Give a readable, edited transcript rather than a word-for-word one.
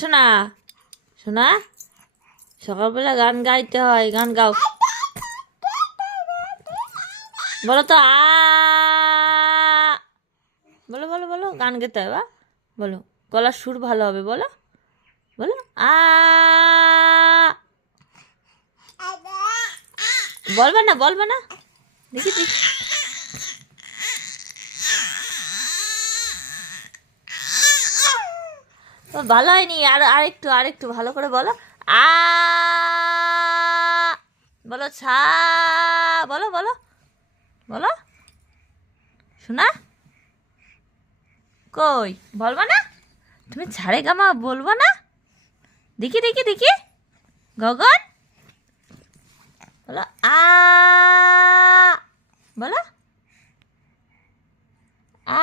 শোনা শোনা, সকালবেলা গান গাইতে হয়, গান গাও। বলো তো বলো বলো বলো, গান গেতে হয় বা বলো, গলার সুর ভালো হবে, বলো বলো বলবে না, বলবে না, দেখি দেখি। ভালো হয়নি, আরেকটু আরেকটু ভালো করে বলো। আ বলো ছা, বলো বলো বলো শোনা, কই বলবা না? তুমি ছাড়ে গামা বলবো না? দেখি দেখি দেখি, গগন বলো বলো আ